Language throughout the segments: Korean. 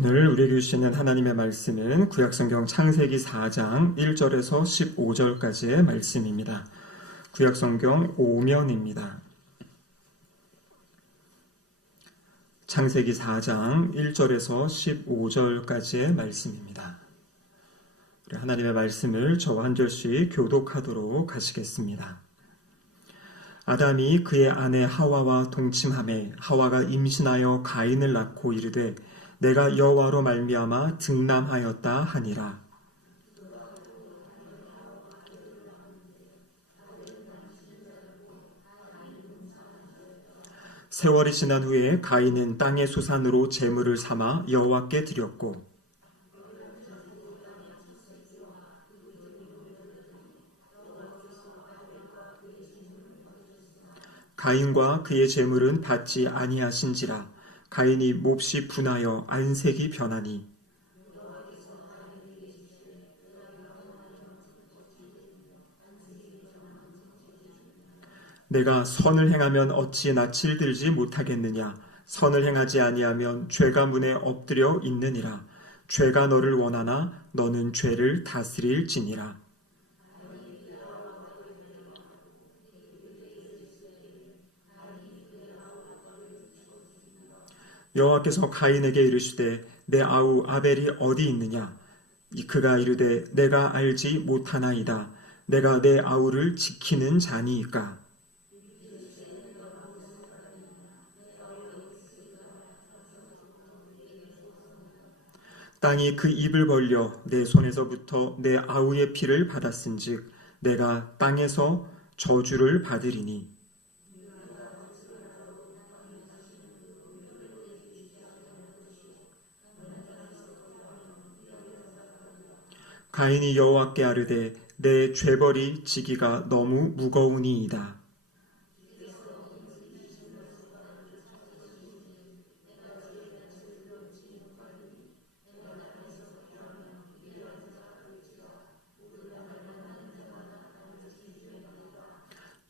오늘 우리에게 주시는 하나님의 말씀은 구약성경 창세기 4장 1절에서 15절까지의 말씀입니다. 구약성경 5면입니다. 창세기 4장 1절에서 15절까지의 말씀입니다. 하나님의 말씀을 저와 한 절씩 교독하도록 하시겠습니다. 아담이 그의 아내 하와와 동침하매 하와가 임신하여 가인을 낳고 이르되 내가 여호와로 말미암아 등남하였다 하니라. 세월이 지난 후에 가인은 땅의 수산으로 제물을 삼아 여호와께 드렸고 가인과 그의 제물은 받지 아니하신지라. 가인이 몹시 분하여 안색이 변하니 내가 선을 행하면 어찌 낯을 들지 못하겠느냐. 선을 행하지 아니하면 죄가 문에 엎드려 있느니라. 죄가 너를 원하나 너는 죄를 다스릴지니라. 여호와께서 가인에게 이르시되 내 아우 아벨이 어디 있느냐. 그가 이르되 내가 알지 못하나이다. 내가 내 아우를 지키는 자니이까. 땅이 그 입을 벌려 내 손에서부터 내 아우의 피를 받았은즉 내가 땅에서 저주를 받으리니. 가인이 여호와께 아뢰되 내 죄벌이 지기가 너무 무거우니이다.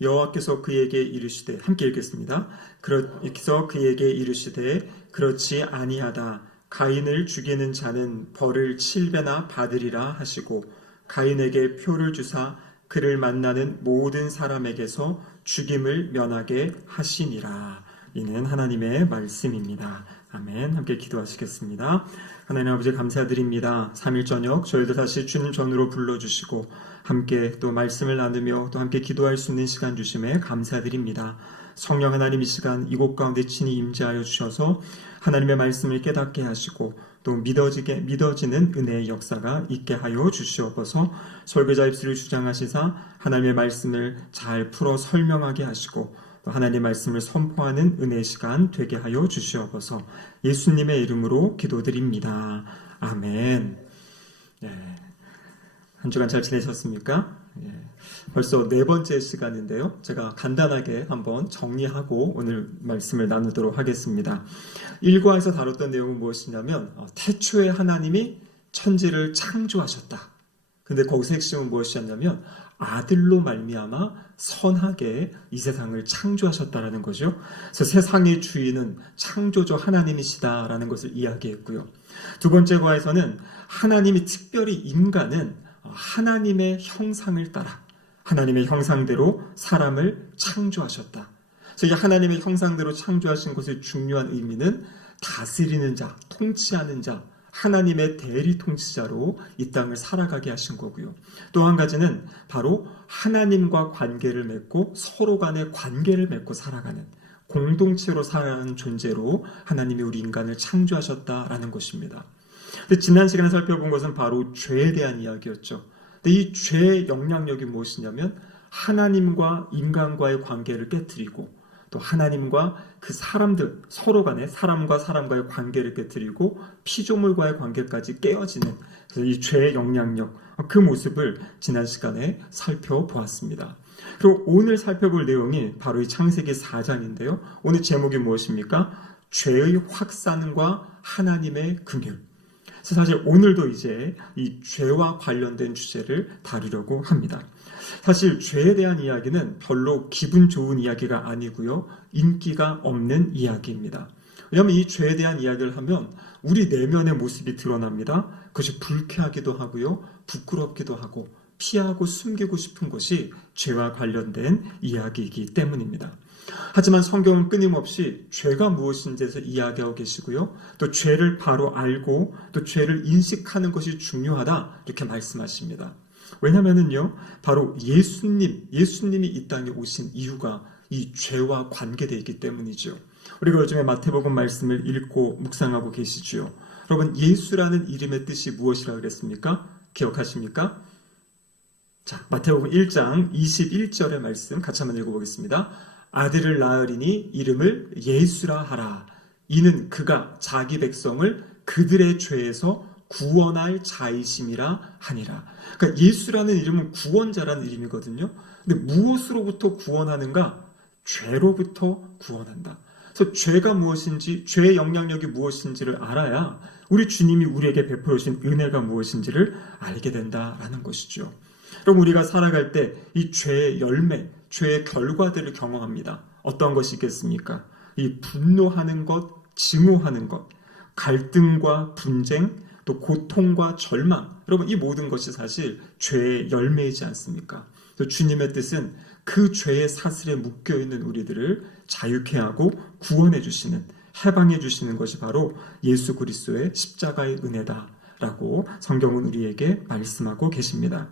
여호와께서 그에게 이르시되, 함께 읽겠습니다. 그래서 그에게 이르시되 그렇지 아니하다. 가인을 죽이는 자는 벌을 7배나 받으리라 하시고 가인에게 표를 주사 그를 만나는 모든 사람에게서 죽임을 면하게 하시니라. 이는 하나님의 말씀입니다. 아멘. 함께 기도하시겠습니다. 하나님 아버지 감사드립니다. 3일 저녁 저희들 다시 주님 전으로 불러주시고 함께 또 말씀을 나누며 또 함께 기도할 수 있는 시간 주심에 감사드립니다. 성령 하나님 이 시간 이곳 가운데 친히 임재하여 주셔서 하나님의 말씀을 깨닫게 하시고 또 믿어지는 은혜의 역사가 있게 하여 주시옵소서. 설교자 입술을 주장하시사 하나님의 말씀을 잘 풀어 설명하게 하시고 또 하나님의 말씀을 선포하는 은혜의 시간 되게 하여 주시옵소서. 예수님의 이름으로 기도드립니다. 아멘. 한 주간 잘 지내셨습니까? 벌써 4번째 시간인데요. 제가 간단하게 한번 정리하고 오늘 말씀을 나누도록 하겠습니다. 1과에서 다뤘던 내용은 무엇이냐면 태초에 하나님이 천지를 창조하셨다. 근데 거기서 핵심은 무엇이었냐면 아들로 말미암아 선하게 이 세상을 창조하셨다라는 거죠. 그래서 세상의 주인은 창조주 하나님이시다라는 것을 이야기했고요. 2번째 과에서는 하나님이 특별히 인간은 하나님의 형상을 따라 하나님의 형상대로 사람을 창조하셨다. 그래서 이 하나님의 형상대로 창조하신 것의 중요한 의미는 다스리는 자, 통치하는 자, 하나님의 대리 통치자로 이 땅을 살아가게 하신 거고요. 또 한 가지는 바로 하나님과 관계를 맺고 서로 간의 관계를 맺고 살아가는 공동체로 살아가는 존재로 하나님이 우리 인간을 창조하셨다라는 것입니다. 근데 지난 시간에 살펴본 것은 바로 죄에 대한 이야기였죠. 근데 이 죄의 영향력이 무엇이냐면 하나님과 인간과의 관계를 깨트리고 또 하나님과 그 사람들 서로 간에 사람과 사람과의 관계를 깨트리고 피조물과의 관계까지 깨어지는 이 죄의 영향력, 그 모습을 지난 시간에 살펴보았습니다. 그리고 오늘 살펴볼 내용이 바로 이 창세기 4장인데요. 오늘 제목이 무엇입니까? 죄의 확산과 하나님의 긍휼. 사실 오늘도 이제 이 죄와 관련된 주제를 다루려고 합니다. 사실 죄에 대한 이야기는 별로 기분 좋은 이야기가 아니고요. 인기가 없는 이야기입니다. 왜냐하면 이 죄에 대한 이야기를 하면 우리 내면의 모습이 드러납니다. 그것이 불쾌하기도 하고요, 부끄럽기도 하고 피하고 숨기고 싶은 것이 죄와 관련된 이야기이기 때문입니다. 하지만 성경은 끊임없이 죄가 무엇인지에서 이야기하고 계시고요, 또 죄를 바로 알고 또 죄를 인식하는 것이 중요하다 이렇게 말씀하십니다. 왜냐하면요, 바로 예수님이 이 땅에 오신 이유가 이 죄와 관계되어 있기 때문이죠. 우리가 요즘에 마태복음 말씀을 읽고 묵상하고 계시죠. 여러분, 예수라는 이름의 뜻이 무엇이라고 그랬습니까? 기억하십니까? 자, 마태복음 1장 21절의 말씀 같이 한번 읽어보겠습니다. 아들을 낳으리니 이름을 예수라 하라. 이는 그가 자기 백성을 그들의 죄에서 구원할 자이심이라 하니라. 그러니까 예수라는 이름은 구원자라는 이름이거든요. 근데 무엇으로부터 구원하는가? 죄로부터 구원한다. 그래서 죄가 무엇인지, 죄의 영향력이 무엇인지를 알아야 우리 주님이 우리에게 베풀어 주신 은혜가 무엇인지를 알게 된다라는 것이죠. 그럼 우리가 살아갈 때 이 죄의 열매, 죄의 결과들을 경험합니다. 어떤 것이 있겠습니까? 이 분노하는 것, 증오하는 것, 갈등과 분쟁, 또 고통과 절망. 여러분, 이 모든 것이 사실 죄의 열매이지 않습니까? 주님의 뜻은 그 죄의 사슬에 묶여있는 우리들을 자유케 하고 구원해 주시는, 해방해 주시는 것이 바로 예수 그리스도의 십자가의 은혜다라고 성경은 우리에게 말씀하고 계십니다.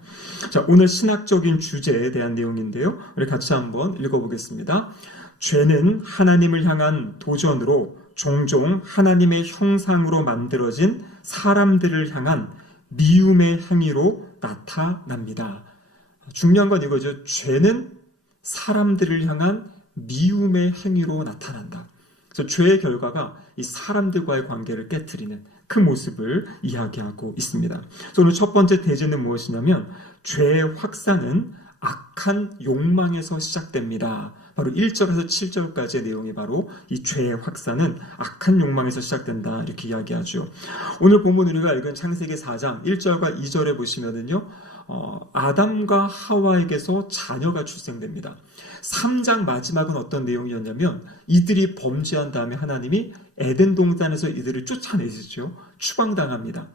자, 오늘 신학적인 주제에 대한 내용인데요, 우리 같이 한번 읽어보겠습니다. 죄는 하나님을 향한 도전으로 종종 하나님의 형상으로 만들어진 사람들을 향한 미움의 행위로 나타납니다. 중요한 건 이거죠. 죄는 사람들을 향한 미움의 행위로 나타난다. 그래서 죄의 결과가 이 사람들과의 관계를 깨트리는 그 모습을 이야기하고 있습니다. 그래서 오늘 첫 번째 대제는 무엇이냐면 죄의 확산은 악한 욕망에서 시작됩니다. 바로 1절에서 7절까지의 내용이 바로 이 죄의 확산은 악한 욕망에서 시작된다 이렇게 이야기하죠. 오늘 본문 우리가 읽은 창세기 4장 1절과 2절에 보시면은요, 아담과 하와에게서 자녀가 출생됩니다. 3장 마지막은 어떤 내용이었냐면 이들이 범죄한 다음에 하나님이 에덴 동산에서 이들을 쫓아내시죠. 추방당합니다.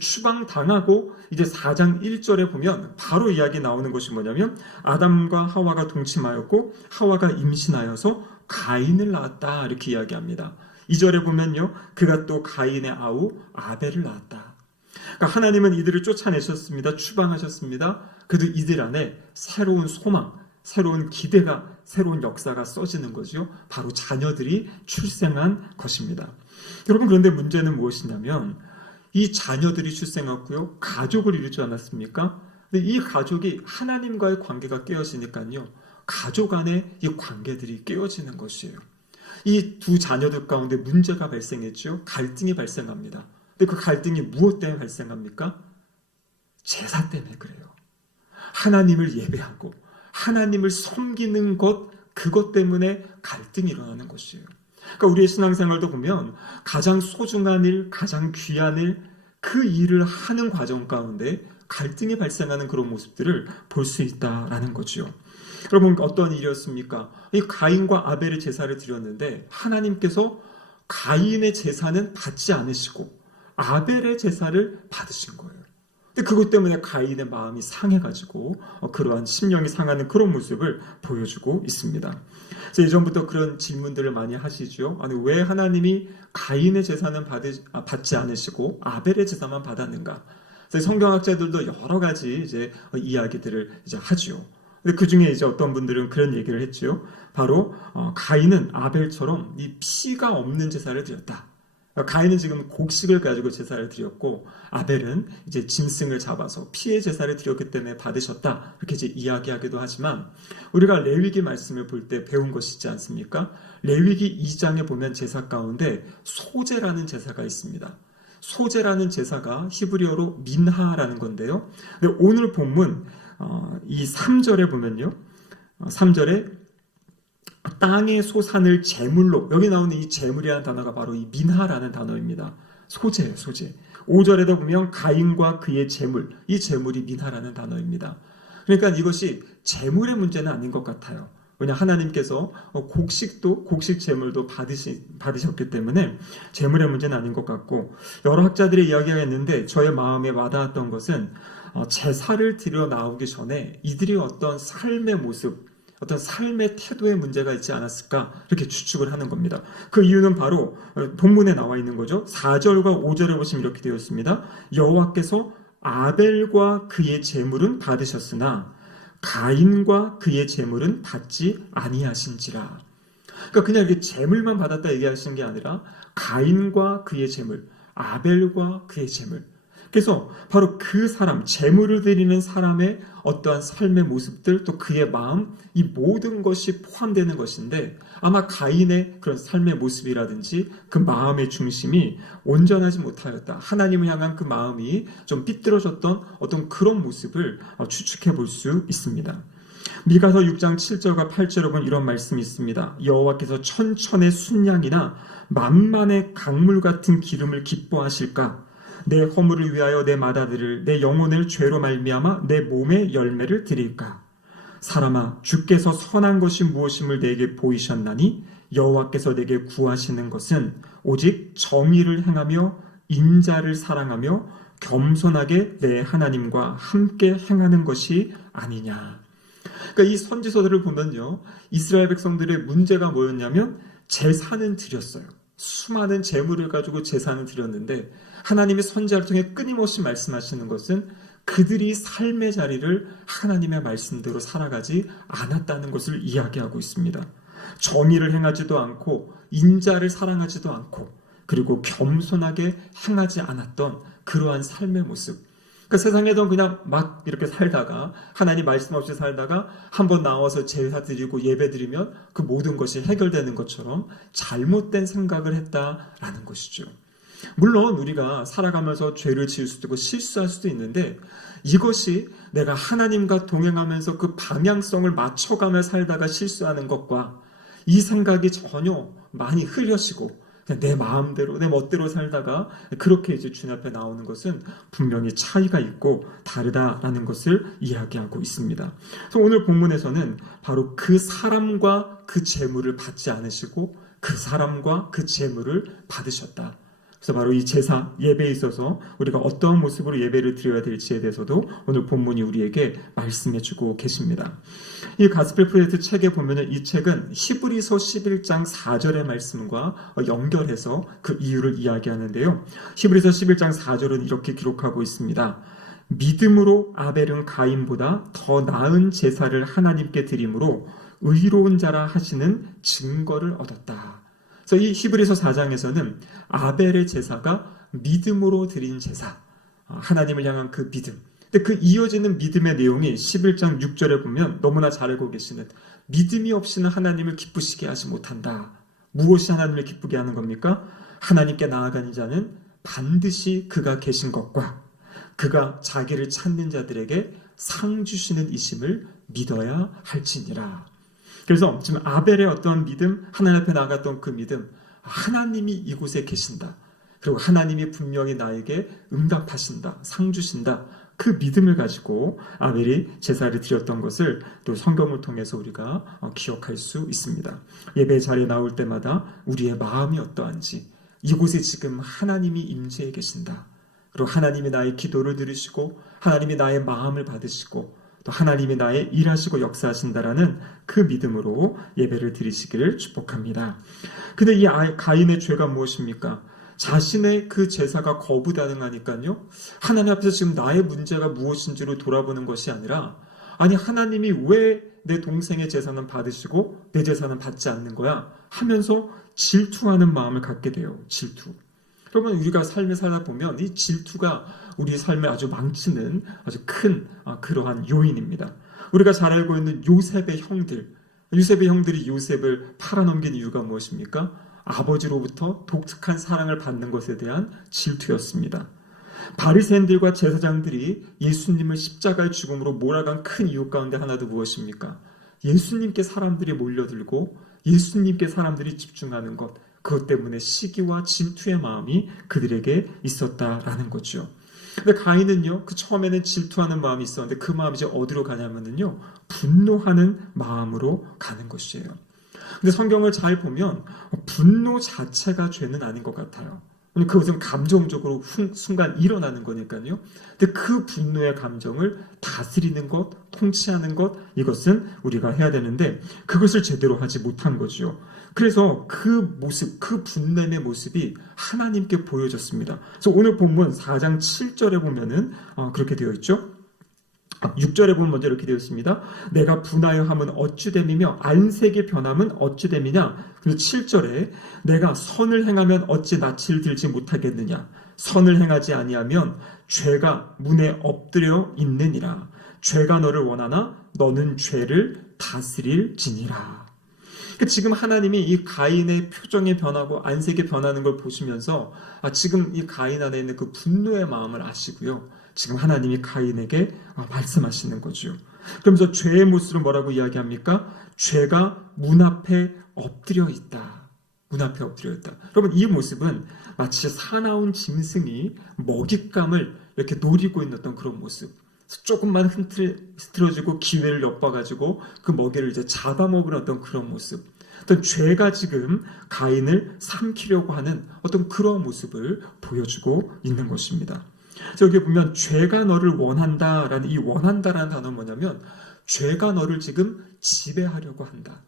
추방당하고 이제 4장 1절에 보면 바로 이야기 나오는 것이 뭐냐면 아담과 하와가 동침하였고 하와가 임신하여서 가인을 낳았다 이렇게 이야기합니다. 2절에 보면요, 그가 또 가인의 아우 아벨을 낳았다. 그러니까 하나님은 이들을 쫓아내셨습니다. 추방하셨습니다. 그래도 이들 안에 새로운 소망, 새로운 기대가, 새로운 역사가 써지는 거죠. 바로 자녀들이 출생한 것입니다. 여러분, 그런데 문제는 무엇이냐면 이 자녀들이 출생했고요, 가족을 이루지 않았습니까? 근데 이 가족이 하나님과의 관계가 깨어지니까요, 가족 안에 이 관계들이 깨어지는 것이에요. 이 두 자녀들 가운데 문제가 발생했죠. 갈등이 발생합니다. 근데 그 갈등이 무엇 때문에 발생합니까? 제사 때문에 그래요. 하나님을 예배하고 하나님을 섬기는 것, 그것 때문에 갈등이 일어나는 것이에요. 그러니까 우리의 신앙생활도 보면 가장 소중한 일, 가장 귀한 일, 그 일을 하는 과정 가운데 갈등이 발생하는 그런 모습들을 볼 수 있다라는 거죠. 여러분, 어떤 일이었습니까? 이 가인과 아벨의 제사를 드렸는데 하나님께서 가인의 제사는 받지 않으시고 아벨의 제사를 받으신 거예요. 근데 그것 때문에 가인의 마음이 상해가지고 그러한 심령이 상하는 그런 모습을 보여주고 있습니다. 그래서 예전부터 그런 질문들을 많이 하시죠. 아니, 왜 하나님이 가인의 제사는 받지 않으시고 아벨의 제사만 받았는가? 그래서 성경학자들도 여러 가지 이제 이야기들을 이제 하죠. 근데 그 중에 이제 어떤 분들은 그런 얘기를 했죠. 바로 가인은 아벨처럼 이 피가 없는 제사를 드렸다. 가인은 지금 곡식을 가지고 제사를 드렸고 아벨은 이제 짐승을 잡아서 피의 제사를 드렸기 때문에 받으셨다 이렇게 이제 이야기하기도 하지만 우리가 레위기 말씀을 볼 때 배운 것이 있지 않습니까? 레위기 2장에 보면 제사 가운데 소제라는 제사가 있습니다. 소제라는 제사가 히브리어로 민하라는 건데요. 근데 오늘 본문 이 3절에 보면요, 3절에 땅의 소산을 제물로, 여기 나오는 이 제물이라는 단어가 바로 이 민하라는 단어입니다. 소제예요, 소제. 5절에도 보면 가인과 그의 제물, 이 제물이 민하라는 단어입니다. 그러니까 이것이 제물의 문제는 아닌 것 같아요. 왜냐 하나님께서 곡식 제물도 받으셨기 때문에 제물의 문제는 아닌 것 같고, 여러 학자들이 이야기가 있는데 저의 마음에 와닿았던 것은 제사를 드려 나오기 전에 이들이 어떤 삶의 모습, 어떤 삶의 태도에 문제가 있지 않았을까 이렇게 추측을 하는 겁니다. 그 이유는 바로 본문에 나와 있는 거죠. 4절과 5절에 보시면 이렇게 되어 있습니다. 여호와께서 아벨과 그의 제물은 받으셨으나 가인과 그의 제물은 받지 아니하신지라. 그러니까 그냥 이렇게 제물만 받았다 얘기하시는 게 아니라 가인과 그의 제물, 아벨과 그의 제물. 그래서 바로 그 사람, 제물을 드리는 사람의 어떠한 삶의 모습들, 또 그의 마음, 이 모든 것이 포함되는 것인데, 아마 가인의 그런 삶의 모습이라든지 그 마음의 중심이 온전하지 못하였다. 하나님을 향한 그 마음이 좀 삐뚤어졌던 어떤 그런 모습을 추측해 볼 수 있습니다. 미가서 6장 7절과 8절에 보면 이런 말씀이 있습니다. 여호와께서 천천의 순양이나 만만의 강물 같은 기름을 기뻐하실까? 내 허물을 위하여 내 마다들을, 내 영혼을 죄로 말미암아 내 몸의 열매를 드릴까? 사람아, 주께서 선한 것이 무엇임을 내게 보이셨나니 여호와께서 내게 구하시는 것은 오직 정의를 행하며 인자를 사랑하며 겸손하게 내 하나님과 함께 행하는 것이 아니냐. 그러니까 이 선지서들을 보면요, 이스라엘 백성들의 문제가 뭐였냐면 제사는 드렸어요. 수많은 제물을 가지고 제사는 드렸는데 하나님이 선지자를 통해 끊임없이 말씀하시는 것은 그들이 삶의 자리를 하나님의 말씀대로 살아가지 않았다는 것을 이야기하고 있습니다. 정의를 행하지도 않고 인자를 사랑하지도 않고 그리고 겸손하게 행하지 않았던 그러한 삶의 모습. 그러니까 세상에도 그냥 막 이렇게 살다가 하나님 말씀 없이 살다가 한번 나와서 제사 드리고 예배 드리면 그 모든 것이 해결되는 것처럼 잘못된 생각을 했다라는 것이죠. 물론 우리가 살아가면서 죄를 지을 수도 있고 실수할 수도 있는데 이것이 내가 하나님과 동행하면서 그 방향성을 맞춰가며 살다가 실수하는 것과 이 생각이 전혀 많이 흐려지고 내 마음대로 내 멋대로 살다가 그렇게 이제 주님 앞에 나오는 것은 분명히 차이가 있고 다르다라는 것을 이야기하고 있습니다. 그래서 오늘 본문에서는 바로 그 사람과 그 재물을 받지 않으시고 그 사람과 그 재물을 받으셨다. 그래서 바로 이 제사, 예배에 있어서 우리가 어떤 모습으로 예배를 드려야 될지에 대해서도 오늘 본문이 우리에게 말씀해주고 계십니다. 이 가스펠 프로젝트 책에 보면 이 책은 히브리서 11장 4절의 말씀과 연결해서 그 이유를 이야기하는데요. 히브리서 11장 4절은 이렇게 기록하고 있습니다. 믿음으로 아벨은 가인보다 더 나은 제사를 하나님께 드림으로 의로운 자라 하시는 증거를 얻었다. 그래서 이 히브리서 4장에서는 아벨의 제사가 믿음으로 드린 제사, 하나님을 향한 그 믿음. 근데 그 이어지는 믿음의 내용이 11장 6절에 보면 너무나 잘 알고 계시는 믿음이 없이는 하나님을 기쁘시게 하지 못한다. 무엇이 하나님을 기쁘게 하는 겁니까? 하나님께 나아가는 자는 반드시 그가 계신 것과 그가 자기를 찾는 자들에게 상 주시는 이심을 믿어야 할지니라. 그래서 지금 아벨의 어떤 믿음, 하나님 앞에 나아갔던 그 믿음, 하나님이 이곳에 계신다. 그리고 하나님이 분명히 나에게 응답하신다, 상 주신다. 그 믿음을 가지고 아벨이 제사를 드렸던 것을 또 성경을 통해서 우리가 기억할 수 있습니다. 예배 자리에 나올 때마다 우리의 마음이 어떠한지, 이곳에 지금 하나님이 임재해 계신다. 그리고 하나님이 나의 기도를 들으시고 하나님이 나의 마음을 받으시고 또 하나님이 나의 일하시고 역사하신다라는 그 믿음으로 예배를 드리시기를 축복합니다. 근데 이 가인의 죄가 무엇입니까? 자신의 그 제사가 거부당하니까요. 하나님 앞에서 지금 나의 문제가 무엇인지를 돌아보는 것이 아니라 아니 하나님이 왜 내 동생의 제사는 받으시고 내 제사는 받지 않는 거야? 하면서 질투하는 마음을 갖게 돼요. 질투. 여러분 우리가 삶을 살다 보면 이 질투가 우리 삶을 아주 망치는 아주 큰 그러한 요인입니다. 우리가 잘 알고 있는 요셉의 형들이 요셉을 팔아넘긴 이유가 무엇입니까? 아버지로부터 독특한 사랑을 받는 것에 대한 질투였습니다. 바리새인들과 제사장들이 예수님을 십자가의 죽음으로 몰아간 큰 이유 가운데 하나도 무엇입니까? 예수님께 사람들이 몰려들고 예수님께 사람들이 집중하는 것, 그것 때문에 시기와 질투의 마음이 그들에게 있었다라는 거죠. 근데 가인은요, 그 처음에는 질투하는 마음이 있었는데 그 마음이 이제 어디로 가냐면요, 분노하는 마음으로 가는 것이에요. 근데 성경을 잘 보면 분노 자체가 죄는 아닌 것 같아요. 그것은 감정적으로 순간 일어나는 거니까요. 근데 그 분노의 감정을 다스리는 것, 통치하는 것, 이것은 우리가 해야 되는데 그것을 제대로 하지 못한 거죠. 그래서 그 모습, 그 분냄의 모습이 하나님께 보여졌습니다. 그래서 오늘 본문 4장 7절에 보면은 그렇게 되어 있죠. 6절에 보면 먼저 이렇게 되어 있습니다. 내가 분하여 함은 어찌됨이며 안색이 변함은 어찌됨이냐. 그리고 7절에 내가 선을 행하면 어찌 낯을 들지 못하겠느냐. 선을 행하지 아니하면 죄가 문에 엎드려 있느니라. 죄가 너를 원하나 너는 죄를 다스릴지니라. 지금 하나님이 이 가인의 표정이 변하고 안색이 변하는 걸 보시면서 지금 이 가인 안에 있는 그 분노의 마음을 아시고요. 지금 하나님이 가인에게 말씀하시는 거죠. 그러면서 죄의 모습을 뭐라고 이야기합니까? 죄가 문 앞에 엎드려 있다. 문 앞에 엎드려 있다. 여러분, 이 모습은 마치 사나운 짐승이 먹잇감을 이렇게 노리고 있는 어떤 그런 모습. 조금만 흐트러지고 기회를 엿봐가지고 그 먹이를 이제 잡아먹으는 어떤 그런 모습. 어떤 죄가 지금 가인을 삼키려고 하는 어떤 그런 모습을 보여주고 있는 것입니다. 여기 보면 죄가 너를 원한다라는 이 원한다라는 단어는 뭐냐면 죄가 너를 지금 지배하려고 한다.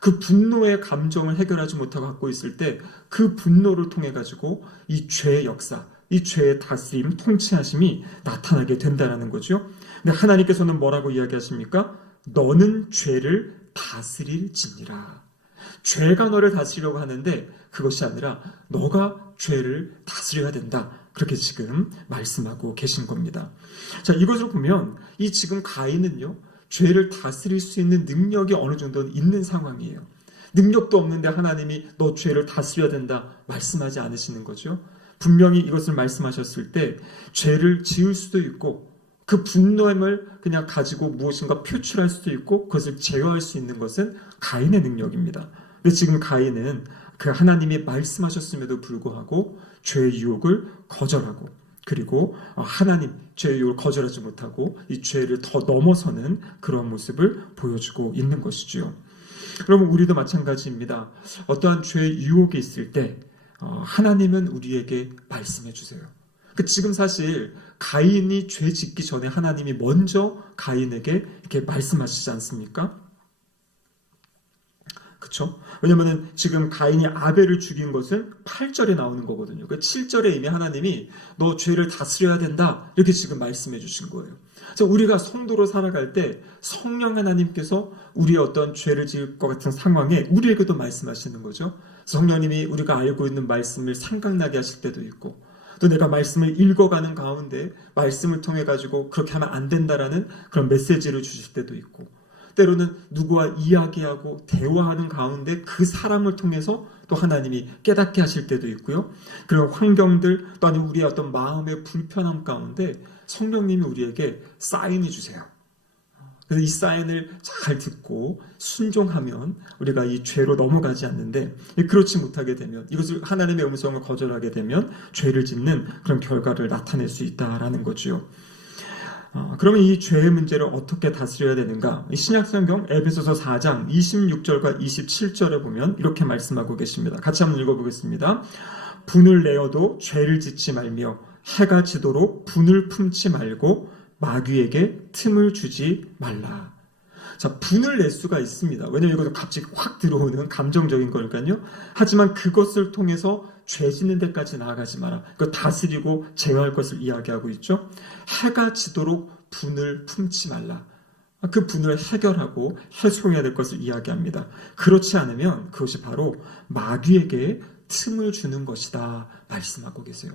그 분노의 감정을 해결하지 못하고 갖고 있을 때 그 분노를 통해 가지고 이 죄의 역사, 이 죄의 다스림, 통치하심이 나타나게 된다는 거죠. 근데 하나님께서는 뭐라고 이야기하십니까? 너는 죄를 다스릴지니라. 죄가 너를 다스리려고 하는데 그것이 아니라 너가 죄를 다스려야 된다. 그렇게 지금 말씀하고 계신 겁니다. 자, 이것을 보면 이 지금 가인은요, 죄를 다스릴 수 있는 능력이 어느 정도는 있는 상황이에요. 능력도 없는데 하나님이 너 죄를 다스려야 된다 말씀하지 않으시는 거죠. 분명히 이것을 말씀하셨을 때 죄를 지을 수도 있고 그 분노함을 그냥 가지고 무엇인가 표출할 수도 있고 그것을 제어할 수 있는 것은 가인의 능력입니다. 근데 지금 가인은 그 하나님이 말씀하셨음에도 불구하고 죄의 유혹을 거절하고 그리고 하나님 죄의 유혹을 거절하지 못하고 이 죄를 더 넘어서는 그런 모습을 보여주고 있는 것이죠. 그러면 우리도 마찬가지입니다. 어떠한 죄의 유혹이 있을 때 하나님은 우리에게 말씀해 주세요. 지금 사실 가인이 죄 짓기 전에 하나님이 먼저 가인에게 이렇게 말씀하시지 않습니까? 그렇죠? 왜냐하면 지금 가인이 아벨을 죽인 것은 8절에 나오는 거거든요. 7절에 이미 하나님이 너 죄를 다스려야 된다 이렇게 지금 말씀해 주신 거예요. 그래서 우리가 성도로 살아갈 때 성령 하나님께서 우리의 어떤 죄를 지을 것 같은 상황에 우리에게도 말씀하시는 거죠. 성령님이 우리가 알고 있는 말씀을 생각나게 하실 때도 있고 또 내가 말씀을 읽어가는 가운데 말씀을 통해 가지고 그렇게 하면 안 된다라는 그런 메시지를 주실 때도 있고 때로는 누구와 이야기하고 대화하는 가운데 그 사람을 통해서 또 하나님이 깨닫게 하실 때도 있고요. 그런 환경들 또 아니면 우리의 어떤 마음의 불편함 가운데 성령님이 우리에게 사인해 주세요. 그래서 이 사인을 잘 듣고 순종하면 우리가 이 죄로 넘어가지 않는데 그렇지 못하게 되면 이것을 하나님의 음성을 거절하게 되면 죄를 짓는 그런 결과를 나타낼 수 있다라는 거죠. 그러면 이 죄의 문제를 어떻게 다스려야 되는가? 신약성경 에베소서 4장 26절과 27절에 보면 이렇게 말씀하고 계십니다. 같이 한번 읽어보겠습니다. 분을 내어도 죄를 짓지 말며 해가 지도록 분을 품지 말고 마귀에게 틈을 주지 말라. 자, 분을 낼 수가 있습니다. 왜냐하면 이것은 갑자기 확 들어오는 감정적인 거니까요. 하지만 그것을 통해서 죄 짓는 데까지 나아가지 마라. 그거 다스리고 제어할 것을 이야기하고 있죠. 해가 지도록 분을 품지 말라. 그 분을 해결하고 해소해야 될 것을 이야기합니다. 그렇지 않으면 그것이 바로 마귀에게 틈을 주는 것이다 말씀하고 계세요.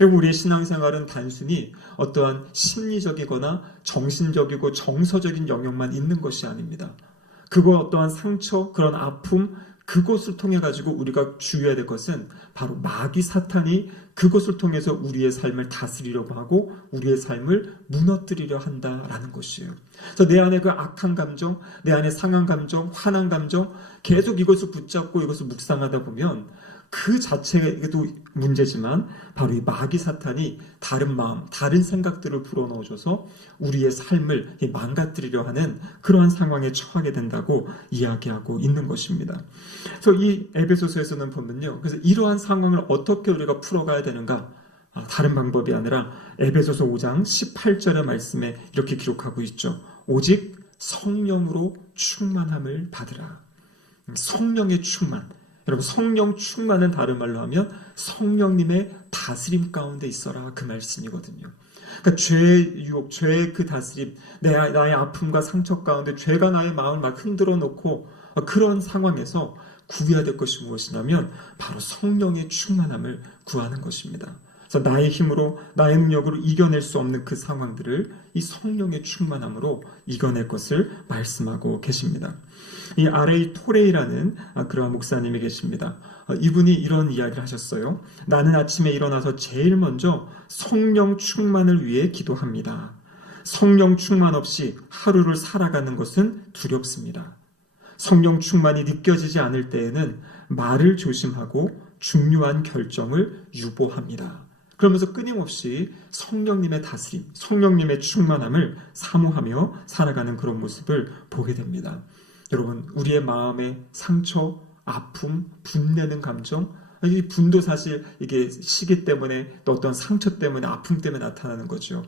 우리의 신앙생활은 단순히 어떠한 심리적이거나 정신적이고 정서적인 영역만 있는 것이 아닙니다. 그거 어떠한 상처, 그런 아픔, 그것을 통해 가지고 우리가 주의해야 될 것은 바로 마귀 사탄이 그것을 통해서 우리의 삶을 다스리려고 하고 우리의 삶을 무너뜨리려 한다라는 것이에요. 그래서 내 안에 그 악한 감정, 내 안에 상한 감정, 화난 감정 계속 이것을 붙잡고 이것을 묵상하다 보면 그 자체도 문제지만 바로 이 마귀 사탄이 다른 마음, 다른 생각들을 불어넣어줘서 우리의 삶을 망가뜨리려 하는 그러한 상황에 처하게 된다고 이야기하고 있는 것입니다. 그래서 이 에베소서에서는 보면요. 그래서 이러한 상황을 어떻게 우리가 풀어가야 되는가? 다른 방법이 아니라 에베소서 5장 18절의 말씀에 이렇게 기록하고 있죠. 오직 성령으로 충만함을 받으라. 성령의 충만. 여러분, 성령 충만은 다른 말로 하면 성령님의 다스림 가운데 있어라, 그 말씀이거든요. 그러니까 죄의 유혹, 죄의 그 다스림, 나의 아픔과 상처 가운데 죄가 나의 마음을 막 흔들어 놓고 그런 상황에서 구해야 될 것이 무엇이냐면 바로 성령의 충만함을 구하는 것입니다. 그래서 나의 힘으로, 나의 능력으로 이겨낼 수 없는 그 상황들을 이 성령의 충만함으로 이겨낼 것을 말씀하고 계십니다. 이 아레이 토레이라는 그러한 목사님이 계십니다. 이분이 이런 이야기를 하셨어요. 나는 아침에 일어나서 제일 먼저 성령 충만을 위해 기도합니다. 성령 충만 없이 하루를 살아가는 것은 두렵습니다. 성령 충만이 느껴지지 않을 때에는 말을 조심하고 중요한 결정을 유보합니다. 그러면서 끊임없이 성령님의 다스림, 성령님의 충만함을 사모하며 살아가는 그런 모습을 보게 됩니다. 여러분, 우리의 마음의 상처, 아픔, 분내는 감정, 이 분도 사실 이게 시기 때문에 또 어떤 상처 때문에 아픔 때문에 나타나는 거죠.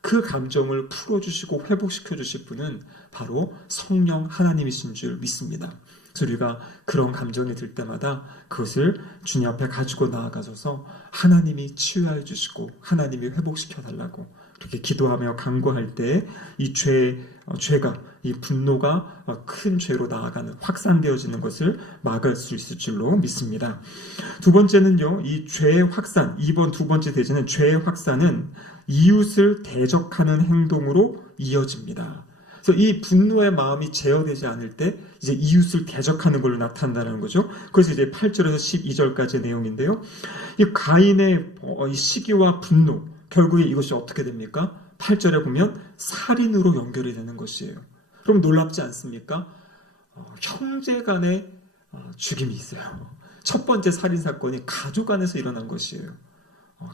그 감정을 풀어주시고 회복시켜 주실 분은 바로 성령 하나님이신 줄 믿습니다. 그래서 우리가 그런 감정이 들 때마다 그것을 주님 앞에 가지고 나아가셔서 하나님이 치유해 주시고 하나님이 회복시켜 달라고 그렇게 기도하며 간구할 때 이 죄가, 이 분노가 큰 죄로 나아가는 확산되어지는 것을 막을 수 있을 줄로 믿습니다. 두 번째는요, 이 죄의 확산, 이번 두 번째 대지는 죄의 확산은 이웃을 대적하는 행동으로 이어집니다. 그래서 이 분노의 마음이 제어되지 않을 때 이제 이웃을 대적하는 걸로 나타난다는 거죠. 그래서 이제 8절에서 12절까지의 내용인데요. 이 가인의 이 시기와 분노, 결국에 이것이 어떻게 됩니까? 8절에 보면 살인으로 연결이 되는 것이에요. 그럼 놀랍지 않습니까? 형제 간의 죽임이 있어요. 첫 번째 살인 사건이 가족 안에서 일어난 것이에요.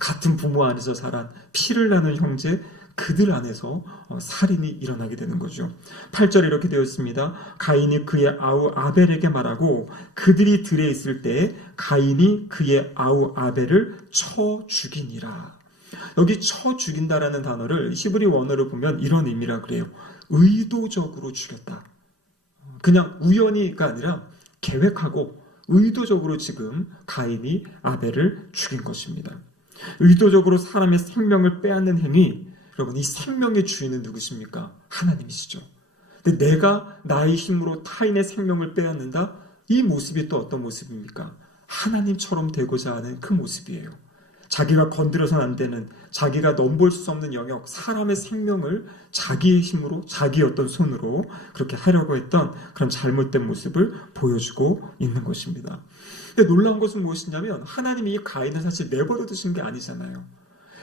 같은 부모 안에서 자란 피를 나눈 형제, 그들 안에서 살인이 일어나게 되는 거죠. 8절에 이렇게 되어 있습니다. 가인이 그의 아우 아벨에게 말하고 그들이 들에 있을 때 가인이 그의 아우 아벨을 쳐 죽이니라. 여기 쳐 죽인다라는 단어를 히브리 원어를 보면 이런 의미라 그래요. 의도적으로 죽였다. 그냥 우연히가 아니라 계획하고 의도적으로 지금 가인이 아벨을 죽인 것입니다. 의도적으로 사람의 생명을 빼앗는 행위, 여러분, 이 생명의 주인은 누구십니까? 하나님이시죠. 근데 내가 나의 힘으로 타인의 생명을 빼앗는다? 이 모습이 또 어떤 모습입니까? 하나님처럼 되고자 하는 그 모습이에요. 자기가 건드려서는 안 되는, 자기가 넘볼 수 없는 영역, 사람의 생명을 자기의 힘으로, 자기의 어떤 손으로 그렇게 하려고 했던 그런 잘못된 모습을 보여주고 있는 것입니다. 근데 놀라운 것은 무엇이냐면 하나님이 이 가인을 사실 내버려 두신 게 아니잖아요.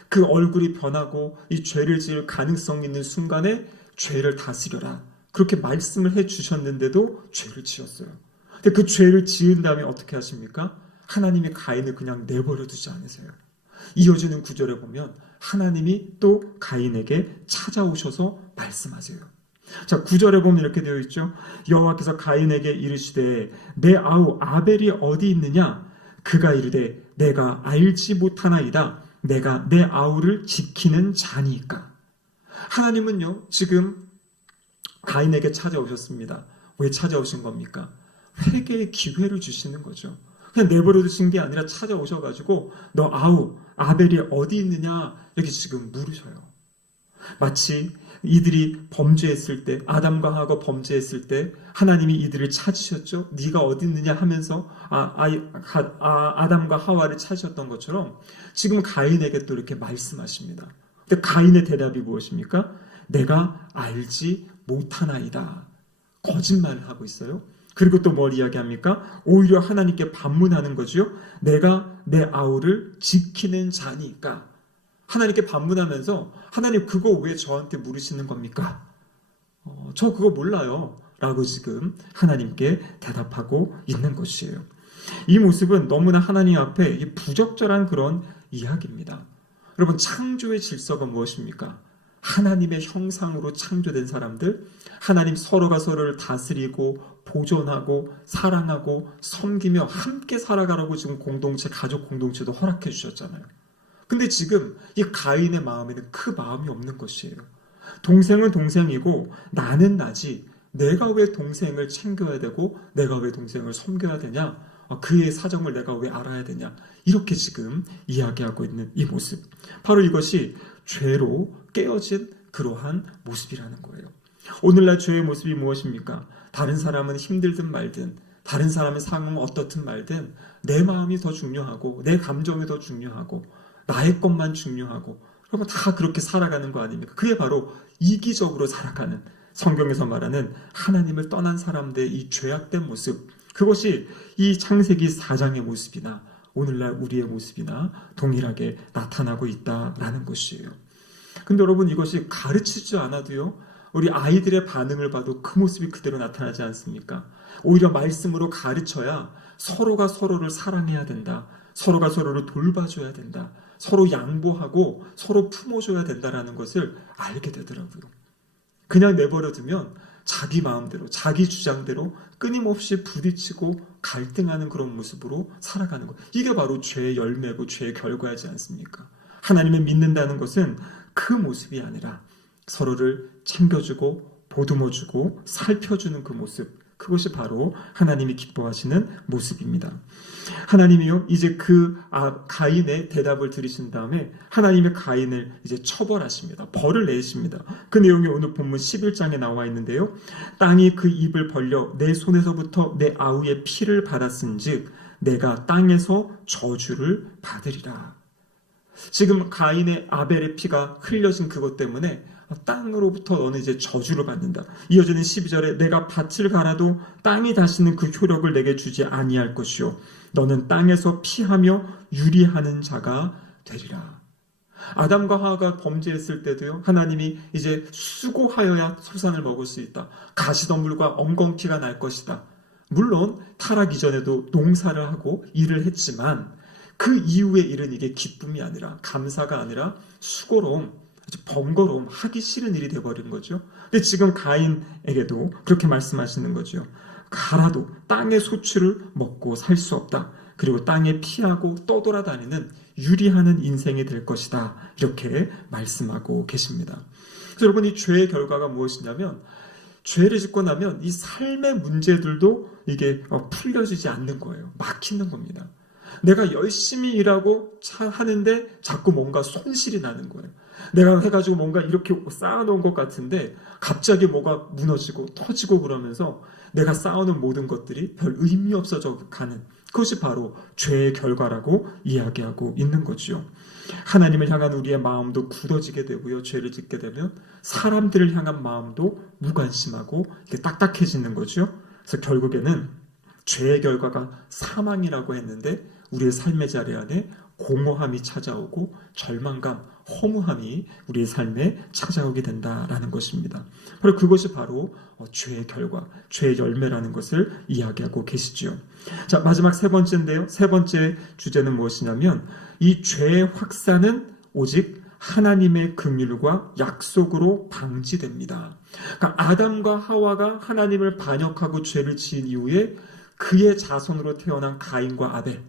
그 얼굴이 변하고 이 죄를 지을 가능성 있는 순간에 죄를 다스려라. 그렇게 말씀을 해주셨는데도 죄를 지었어요. 근데 그 죄를 지은 다음에 어떻게 하십니까? 하나님이 가인을 그냥 내버려 두지 않으세요. 이어지는 구절에 보면 하나님이 또 가인에게 찾아오셔서 말씀하세요. 자, 9절에 보면 이렇게 되어 있죠. 여호와께서 가인에게 이르시되 내 아우 아벨이 어디 있느냐? 그가 이르되 내가 알지 못하나이다. 내가 내 아우를 지키는 자니까. 하나님은요, 지금 가인에게 찾아오셨습니다. 왜 찾아오신 겁니까? 회개의 기회를 주시는 거죠. 그냥 내버려 두신 게 아니라 찾아오셔가지고 너 아우 아벨이 어디 있느냐 이렇게 지금 물으셔요. 마치 이들이 범죄했을 때, 아담과 하와가 범죄했을 때 하나님이 이들을 찾으셨죠. 네가 어디 있느냐 하면서 아담과 하와를 찾으셨던 것처럼 지금 가인에게 또 이렇게 말씀하십니다. 근데 가인의 대답이 무엇입니까? 내가 알지 못하나이다. 거짓말을 하고 있어요. 그리고 또 뭘 이야기합니까? 오히려 하나님께 반문하는 거죠. 내가 내 아우를 지키는 자니까. 하나님께 반문하면서 하나님 그거 왜 저한테 물으시는 겁니까? 저 그거 몰라요. 라고 지금 하나님께 대답하고 있는 것이에요. 이 모습은 너무나 하나님 앞에 이 부적절한 그런 이야기입니다. 여러분, 창조의 질서가 무엇입니까? 하나님의 형상으로 창조된 사람들, 하나님 서로가 서로를 다스리고 보존하고 사랑하고 섬기며 함께 살아가라고 지금 공동체, 가족 공동체도 허락해 주셨잖아요. 근데 지금 이 가인의 마음에는 그 마음이 없는 것이에요. 동생은 동생이고 나는 나지, 내가 왜 동생을 챙겨야 되고 내가 왜 동생을 섬겨야 되냐, 그의 사정을 내가 왜 알아야 되냐, 이렇게 지금 이야기하고 있는 이 모습, 바로 이것이 죄로 깨어진 그러한 모습이라는 거예요. 오늘날 죄의 모습이 무엇입니까? 다른 사람은 힘들든 말든, 다른 사람의 상황은 어떻든 말든 내 마음이 더 중요하고 내 감정이 더 중요하고 나의 것만 중요하고, 그러면 다 그렇게 살아가는 거 아닙니까? 그게 바로 이기적으로 살아가는, 성경에서 말하는 하나님을 떠난 사람들의 이 죄악된 모습, 그것이 이 창세기 4장의 모습이나 오늘날 우리의 모습이나 동일하게 나타나고 있다라는 것이에요. 근데 여러분, 이것이 가르치지 않아도요, 우리 아이들의 반응을 봐도 그 모습이 그대로 나타나지 않습니까? 오히려 말씀으로 가르쳐야 서로가 서로를 사랑해야 된다, 서로가 서로를 돌봐줘야 된다, 서로 양보하고 서로 품어줘야 된다라는 것을 알게 되더라고요. 그냥 내버려두면 자기 마음대로, 자기 주장대로 끊임없이 부딪히고 갈등하는 그런 모습으로 살아가는 것, 이게 바로 죄의 열매고 죄의 결과이지 않습니까? 하나님을 믿는다는 것은 그 모습이 아니라 서로를 챙겨주고 보듬어주고 살펴주는 그 모습, 그것이 바로 하나님이 기뻐하시는 모습입니다. 하나님이요, 이제 그 가인의 대답을 들으신 다음에 하나님의 가인을 이제 처벌하십니다. 벌을 내십니다. 그 내용이 오늘 본문 11장에 나와 있는데요, 땅이 그 입을 벌려 내 손에서부터 내 아우의 피를 받았은즉 내가 땅에서 저주를 받으리라. 지금 가인의 아벨의 피가 흘려진 그것 때문에 땅으로부터 너는 이제 저주를 받는다. 이어지는 12절에 내가 밭을 갈아도 땅이 다시는 그 효력을 내게 주지 아니할 것이요 너는 땅에서 피하며 유리하는 자가 되리라. 아담과 하와가 범죄했을 때도요, 하나님이 이제 수고하여야 소산을 먹을 수 있다, 가시덤불과 엉겅퀴가 날 것이다. 물론 타락 이전에도 농사를 하고 일을 했지만 그 이후의 일은 이게 기쁨이 아니라, 감사가 아니라 수고로움, 아주 번거로움, 하기 싫은 일이 되어버린 거죠. 근데 지금 가인에게도 그렇게 말씀하시는 거죠. 갈아도 땅의 소출을 먹고 살 수 없다. 그리고 땅에 피하고 떠돌아다니는 유리하는 인생이 될 것이다. 이렇게 말씀하고 계십니다. 그래서 여러분, 이 죄의 결과가 무엇이냐면, 죄를 짓고 나면 이 삶의 문제들도 이게 풀려지지 않는 거예요. 막히는 겁니다. 내가 열심히 일하고 하는데 자꾸 뭔가 손실이 나는 거예요. 내가 해가지고 뭔가 이렇게 쌓아놓은 것 같은데 갑자기 뭐가 무너지고 터지고 그러면서 내가 쌓아놓은 모든 것들이 별 의미 없어져 가는, 그것이 바로 죄의 결과라고 이야기하고 있는 거죠. 하나님을 향한 우리의 마음도 굳어지게 되고요, 죄를 짓게 되면 사람들을 향한 마음도 무관심하고 이렇게 딱딱해지는 거죠. 그래서 결국에는 죄의 결과가 사망이라고 했는데 우리의 삶의 자리 안에 공허함이 찾아오고 절망감, 허무함이 우리의 삶에 찾아오게 된다라는 것입니다. 바로 그것이 바로 죄의 결과, 죄의 열매라는 것을 이야기하고 계시죠. 자, 마지막 세 번째인데요, 세 번째 주제는 무엇이냐면, 이 죄의 확산은 오직 하나님의 긍휼과 약속으로 방지됩니다. 그러니까 아담과 하와가 하나님을 반역하고 죄를 지은 이후에 그의 자손으로 태어난 가인과 아벨,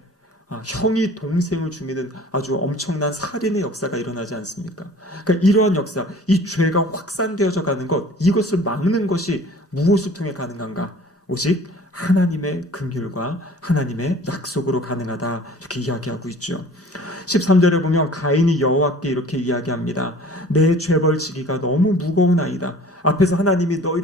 형이 동생을 죽이는 아주 엄청난 살인의 역사가 일어나지 않습니까? 그러니까 이러한 역사, 이 죄가 확산되어져 가는 것, 이것을 막는 것이 무엇을 통해 가능한가? 오직 하나님의 긍휼과 하나님의 약속으로 가능하다, 이렇게 이야기하고 있죠. 13절에 보면 가인이 여호와께 이렇게 이야기합니다. 내 죄벌지기가 너무 무거운 아이다. 앞에서 하나님이 넌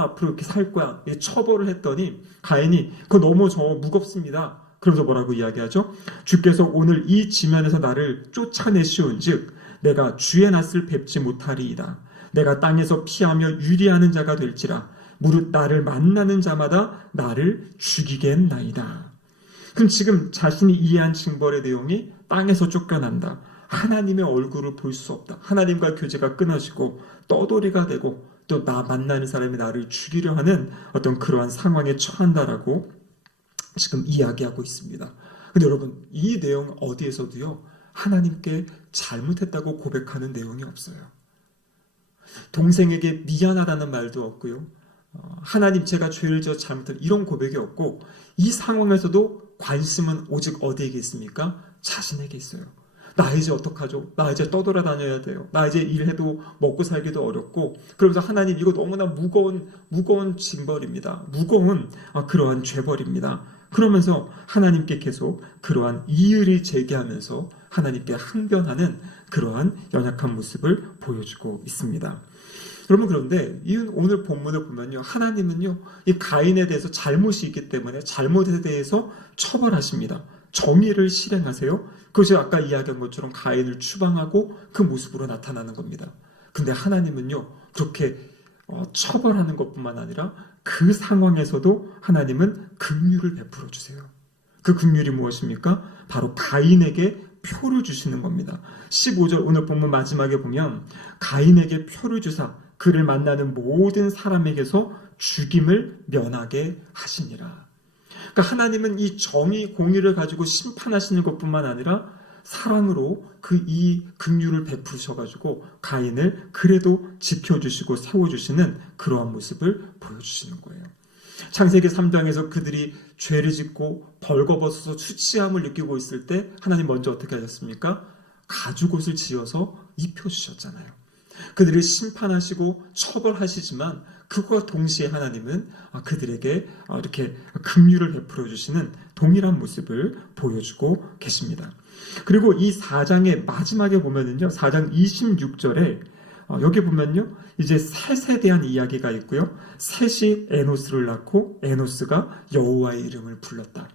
앞으로 이렇게 살 거야, 처벌을 했더니 가인이 그거 너무 무겁습니다. 그러면서 뭐라고 이야기하죠? 주께서 오늘 이 지면에서 나를 쫓아내시온즉 내가 주의 낯을 뵙지 못하리이다. 내가 땅에서 피하며 유리하는 자가 될지라 무릇 나를 만나는 자마다 나를 죽이겠나이다. 그럼 지금 자신이 이해한 징벌의 내용이 땅에서 쫓겨난다, 하나님의 얼굴을 볼 수 없다, 하나님과 교제가 끊어지고 떠돌이가 되고 또 나 만나는 사람이 나를 죽이려 하는 어떤 그러한 상황에 처한다라고 지금 이야기하고 있습니다. 근데 여러분, 이 내용 어디에서도요, 하나님께 잘못했다고 고백하는 내용이 없어요. 동생에게 미안하다는 말도 없고요. 하나님, 제가 죄를 지어 잘못한 이런 고백이 없고, 이 상황에서도 관심은 오직 어디에게 있습니까? 자신에게 있어요. 나 이제 어떡하죠? 나 이제 떠돌아다녀야 돼요. 나 이제 일해도 먹고 살기도 어렵고, 그러면서 하나님, 이거 너무나 무거운 징벌입니다. 무거운 그러한 죄벌입니다. 그러면서 하나님께 계속 그러한 이의를 제기하면서 하나님께 항변하는 그러한 연약한 모습을 보여주고 있습니다. 여러분, 그런데 이 오늘 본문을 보면요, 하나님은요, 이 가인에 대해서 잘못이 있기 때문에 잘못에 대해서 처벌하십니다. 정의를 실행하세요. 그것이 아까 이야기한 것처럼 가인을 추방하고 그 모습으로 나타나는 겁니다. 근데 하나님은요, 그렇게 처벌하는 것뿐만 아니라 그 상황에서도 하나님은 긍휼을 베풀어 주세요. 그 긍휼이 무엇입니까? 바로 가인에게 표를 주시는 겁니다. 15절 오늘 본문 마지막에 보면 가인에게 표를 주사 그를 만나는 모든 사람에게서 죽임을 면하게 하시니라. 그러니까 하나님은 이 정의 공의를 가지고 심판하시는 것뿐만 아니라 사랑으로 이 긍휼을 베푸셔가지고 가인을 그래도 지켜주시고 세워주시는 그러한 모습을 보여주시는 거예요. 창세기 3장에서 그들이 죄를 짓고 벌거벗어서 수치함을 느끼고 있을 때 하나님 먼저 어떻게 하셨습니까? 가죽옷을 지어서 입혀주셨잖아요. 그들을 심판하시고 처벌하시지만 그것과 동시에 하나님은 그들에게 이렇게 긍휼을 베풀어 주시는 동일한 모습을 보여주고 계십니다. 그리고 이 4장의 마지막에 보면은요, 4장 26절에 여기 보면요, 이제 셋에 대한 이야기가 있고요. 셋이 에노스를 낳고 에노스가 여호와의 이름을 불렀다.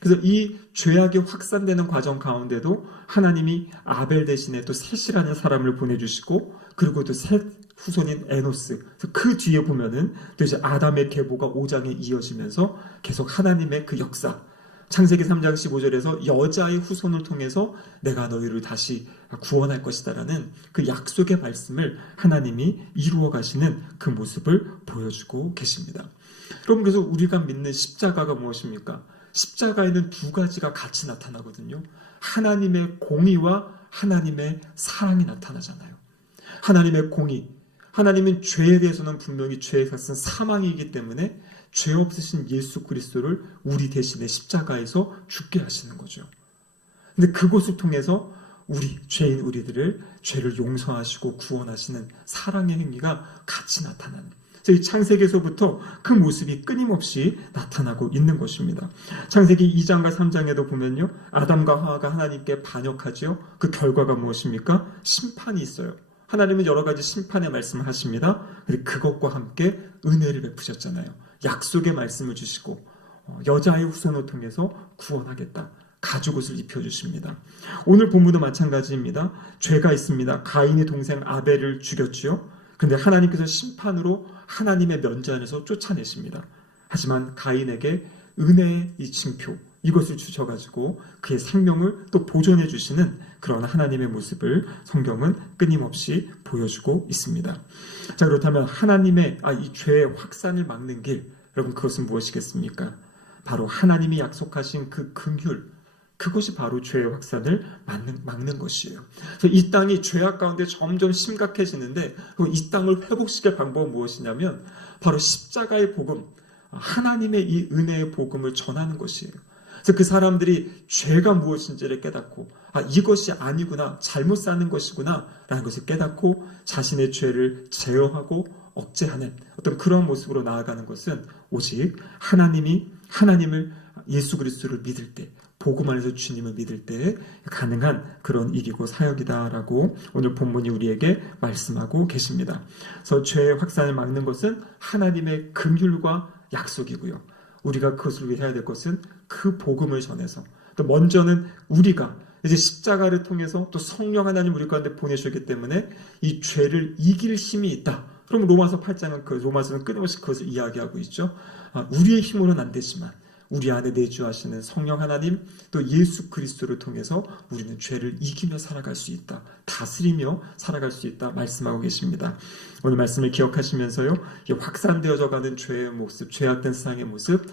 그래서 이 죄악이 확산되는 과정 가운데도 하나님이 아벨 대신에 또 셋이라는 사람을 보내주시고, 그리고 또 셋 후손인 에노스, 그 뒤에 보면은 또 이제 아담의 계보가 5장에 이어지면서 계속 하나님의 그 역사, 창세기 3장 15절에서 여자의 후손을 통해서 내가 너희를 다시 구원할 것이다라는 그 약속의 말씀을 하나님이 이루어 가시는 그 모습을 보여주고 계십니다. 여러분, 그래서 우리가 믿는 십자가가 무엇입니까? 십자가에는 두 가지가 같이 나타나거든요. 하나님의 공의와 하나님의 사랑이 나타나잖아요. 하나님의 공의, 하나님은 죄에 대해서는 분명히 죄의 값은 사망이기 때문에 죄 없으신 예수 그리스도를 우리 대신에 십자가에서 죽게 하시는 거죠. 근데 그것을 통해서 죄인 우리들을 죄를 용서하시고 구원하시는 사랑의 행위가 같이 나타나는, 그래서 이 창세기에서부터 그 모습이 끊임없이 나타나고 있는 것입니다. 창세기 2장과 3장에도 보면요, 아담과 하와가 하나님께 반역하지요. 그 결과가 무엇입니까? 심판이 있어요. 하나님은 여러 가지 심판의 말씀을 하십니다. 그것과 함께 은혜를 베푸셨잖아요. 약속의 말씀을 주시고 여자의 후손을 통해서 구원하겠다. 가죽옷을 입혀주십니다. 오늘 본문도 마찬가지입니다. 죄가 있습니다. 가인의 동생 아벨을 죽였지요. 그런데 하나님께서 심판으로 하나님의 면제 안에서 쫓아내십니다. 하지만 가인에게 은혜의 이 징표, 이것을 주셔가지고 그의 생명을 또 보존해 주시는 그런 하나님의 모습을 성경은 끊임없이 보여주고 있습니다. 자, 그렇다면 하나님의 이 죄의 확산을 막는 길, 여러분, 그것은 무엇이겠습니까? 바로 하나님이 약속하신 그 긍휼, 그것이 바로 죄의 확산을 막는 것이에요. 그래서 이 땅이 죄악 가운데 점점 심각해지는데 이 땅을 회복시킬 방법은 무엇이냐면 바로 십자가의 복음, 하나님의 이 은혜의 복음을 전하는 것이에요. 그래서 그 사람들이 죄가 무엇인지를 깨닫고 이것이 아니구나, 잘못 사는 것이구나 라는 것을 깨닫고 자신의 죄를 제어하고 억제하는 어떤 그런 모습으로 나아가는 것은 오직 하나님을 예수 그리스도를 믿을 때, 복음 안에서 주님을 믿을 때 가능한 그런 일이고 사역이다라고 오늘 본문이 우리에게 말씀하고 계십니다. 그래서 죄의 확산을 막는 것은 하나님의 긍휼과 약속이고요. 우리가 그것을 위해 해야 될 것은 그 복음을 전해서, 또 먼저는 우리가 이제 십자가를 통해서 또 성령 하나님 우리 가운데 보내셨기 때문에 이 죄를 이길 힘이 있다. 그럼 로마서 8장은 로마서는 끊임없이 그것을 이야기하고 있죠. 우리의 힘으로는 안 되지만 우리 안에 내주하시는 성령 하나님, 또 예수 그리스도를 통해서 우리는 죄를 이기며 살아갈 수 있다. 다스리며 살아갈 수 있다 말씀하고 계십니다. 오늘 말씀을 기억하시면서요, 확산되어져 가는 죄의 모습, 죄악된 세상의 모습,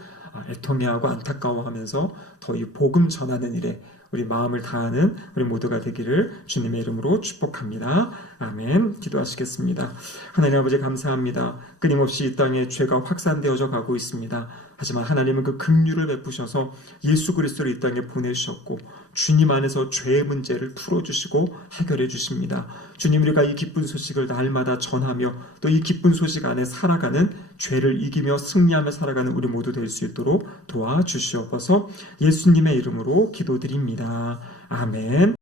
애통해하고 안타까워하면서 더 이 복음 전하는 일에 우리 마음을 다하는 우리 모두가 되기를 주님의 이름으로 축복합니다. 아멘. 기도하시겠습니다. 하나님 아버지 감사합니다. 끊임없이 이 땅에 죄가 확산되어져 가고 있습니다. 하지만 하나님은 그 긍휼을 베푸셔서 예수 그리스도를 이 땅에 보내주셨고 주님 안에서 죄의 문제를 풀어주시고 해결해 주십니다. 주님, 우리가 이 기쁜 소식을 날마다 전하며 또 이 기쁜 소식 안에 살아가는, 죄를 이기며 승리하며 살아가는 우리 모두 될 수 있도록 도와주시옵소서. 예수님의 이름으로 기도드립니다. 아멘.